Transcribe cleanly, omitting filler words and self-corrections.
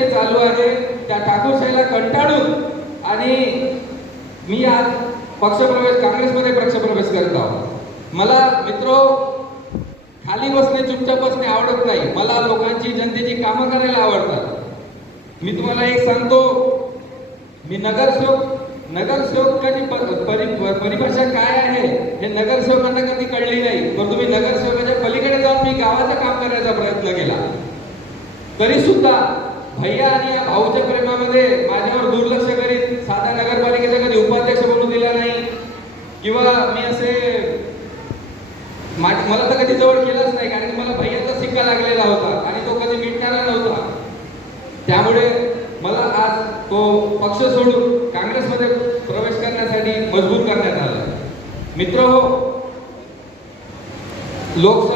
जे चालू आहे त्या ठाकूरशाहीला कंटाळून आणि मी आज पक्षप्रवेश काँग्रेसमध्ये पक्षप्रवेश करत आहोत। मला मित्रो खाली बसणे चुपचाप बसणे आवडत नाही, मला लोकांची जनतेची कामं करायला आवडतात। मी तुम्हाला एक सांगतो, मी नगरसेवकाची परिभाषा काय आहे हे नगरसेवकांना कधी कळली नाही, परंतु मी नगरसेवकाच्या पलीकडे जाऊन मी गावाचं काम करण्याचा प्रयत्न केला। तरी सुद्धा भैया आणि या भाऊच्या प्रेमामध्ये माझ्यावर दुर्लक्ष करीत साधा नगरपालिकेचा कधी उपाध्यक्ष बनू दिला नाही किंवा मी असे मला तर कधी जवळ केलंच नाही, कारण की मला भैयाचा सिक्का लागलेला होता आणि तो कधी मिटणारा नव्हता। त्यामुळे मला आज तो पक्ष सोडून काँग्रेसमध्ये प्रवेश करण्यासाठी मजबूर करण्यात आला। मित्रहो, लोकसभा